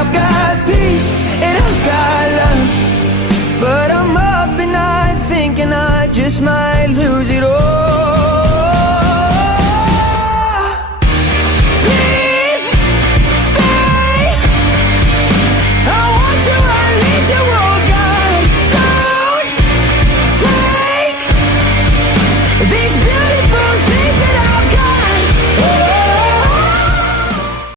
I've got peace and I've got love, but I'm up at night thinking I just might lose it all.